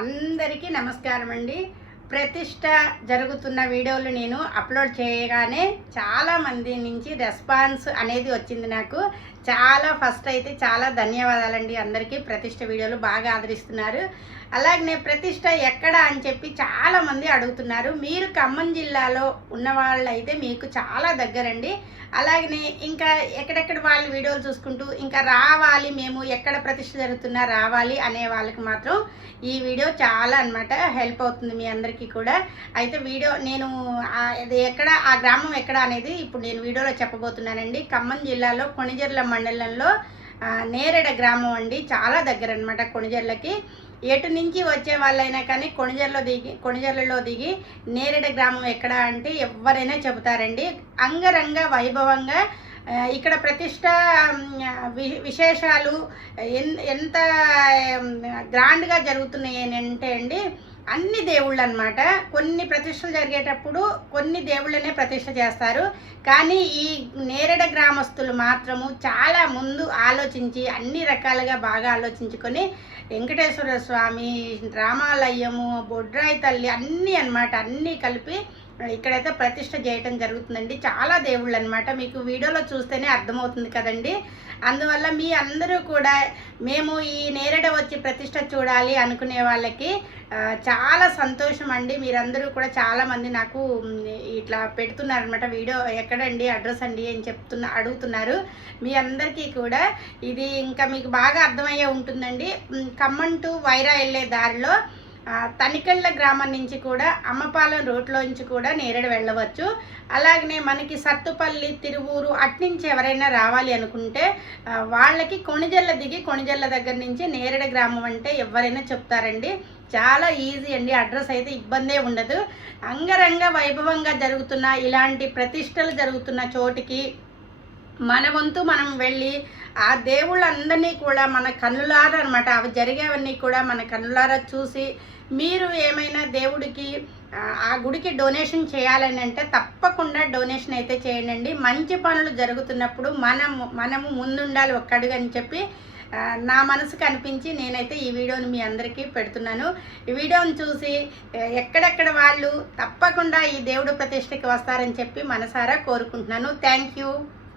అందరికీ నమస్కారం అండి. ప్రతిష్ట జరుగుతున్న వీడియోలు నేను అప్లోడ్ చేయగానే చాలా మంది నుంచి రెస్పాన్స్ అనేది వచ్చింది నాకు. ఫస్ట్ అయితే చాలా ధన్యవాదాలండి అందరికీ. ప్రతిష్ట వీడియోలు బాగా ఆదరిస్తున్నారు. అలాగనే ప్రతిష్ట ఎక్కడ అని చెప్పి చాలామంది అడుగుతున్నారు. మీరు ఖమ్మం జిల్లాలో ఉన్న వాళ్ళైతే మీకు చాలా దగ్గరండి. అలాగనే ఇంకా ఎక్కడెక్కడ వాళ్ళు వీడియోలు చూసుకుంటూ ఇంకా రావాలి, మేము ఎక్కడ ప్రతిష్ట జరుగుతున్నా రావాలి అనే వాళ్ళకి మాత్రం ఈ వీడియో చాలా అన్నమాట హెల్ప్ అవుతుంది మీ అందరికీ కూడా. అయితే వీడియో నేను అది ఎక్కడ, ఆ గ్రామం ఎక్కడ అనేది ఇప్పుడు నేను వీడియోలో చెప్పబోతున్నానండి. ఖమ్మం జిల్లాలో కొణిజర్ల మండలంలో నేరేడ గ్రామం అండి. చాలా దగ్గర అనమాట కొణిజర్లకి. ఎటు నుంచి వచ్చే వాళ్ళైనా కానీ కొణిజర్లలో దిగి నేరేడ గ్రామం ఎక్కడ అంటే ఎవరైనా చెబుతారండి. అంగరంగ వైభవంగా ఇక్కడ ప్రతిష్ట విశేషాలు ఎంత గ్రాండ్గా జరుగుతున్నాయి అంటే అండి, అన్ని దేవుళ్ళు అనమాట. కొన్ని ప్రతిష్టలు జరిగేటప్పుడు కొన్ని దేవుళ్ళనే ప్రతిష్ట చేస్తారు. కానీ ఈ నేరేడ గ్రామస్తులు మాత్రము చాలా ముందు ఆలోచించి అన్ని రకాలుగా బాగా ఆలోచించుకొని వెంకటేశ్వర స్వామి, రామాలయము, బొడ్రాయి తల్లి అన్నీ అనమాట, అన్నీ కలిపి ఇక్కడైతే ప్రతిష్ట చేయటం జరుగుతుందండి. చాలా దేవుళ్ళు అనమాట. మీకు వీడియోలో చూస్తేనే అర్థమవుతుంది కదండి. అందువల్ల మీ అందరూ కూడా మేము ఈ నేరేడ వచ్చి ప్రతిష్ట చూడాలి అనుకునే వాళ్ళకి చాలా సంతోషం అండి. మీరందరూ కూడా చాలామంది నాకు ఇట్లా పెడుతున్నారనమాట, వీడియో ఎక్కడండి, అడ్రస్ అండి అని అడుగుతున్నారు. మీ అందరికీ కూడా ఇది ఇంకా మీకు బాగా అర్థమయ్యే ఉంటుందండి. ఖమ్మం టు వైరా వెళ్ళే దారిలో తనికెళ్ళ గ్రామం నుంచి కూడా అమ్మపాలెం రోడ్లో నుంచి కూడా నేరేడు వెళ్ళవచ్చు. అలాగనే మనకి సత్తుపల్లి, తిరువూరు అట్నుంచి ఎవరైనా రావాలి అనుకుంటే వాళ్ళకి కొణిజర్ల దిగి కొణిజర్ల దగ్గర నుంచి నేరేడు గ్రామం అంటే ఎవరైనా చెప్తారండి. చాలా ఈజీ అండి. అడ్రస్ అయితే ఇబ్బందే ఉండదు. అంగరంగ వైభవంగా జరుగుతున్న ఇలాంటి ప్రతిష్టలు జరుగుతున్న చోటికి మన వంతు మనం వెళ్ళి ఆ దేవుళ్ళందరినీ కూడా మన కన్నులారా అనమాట, అవి జరిగేవన్నీ కూడా మన కన్నులారా చూసి మీరు ఏమైనా దేవుడికి ఆ గుడికి డొనేషన్ చేయాలని అంటే తప్పకుండా డొనేషన్ అయితే చేయండి. మంచి పనులు జరుగుతున్నప్పుడు మనము ముందుండాలి ఒక్కడుగు అని చెప్పి నా మనసుకు అనిపించి నేనైతే ఈ వీడియోని మీ అందరికీ పెడుతున్నాను. ఈ వీడియోని చూసి ఎక్కడెక్కడ వాళ్ళు తప్పకుండా ఈ దేవుడు ప్రతిష్టకి వస్తారని చెప్పి మనసారా కోరుకుంటున్నాను. Thank you.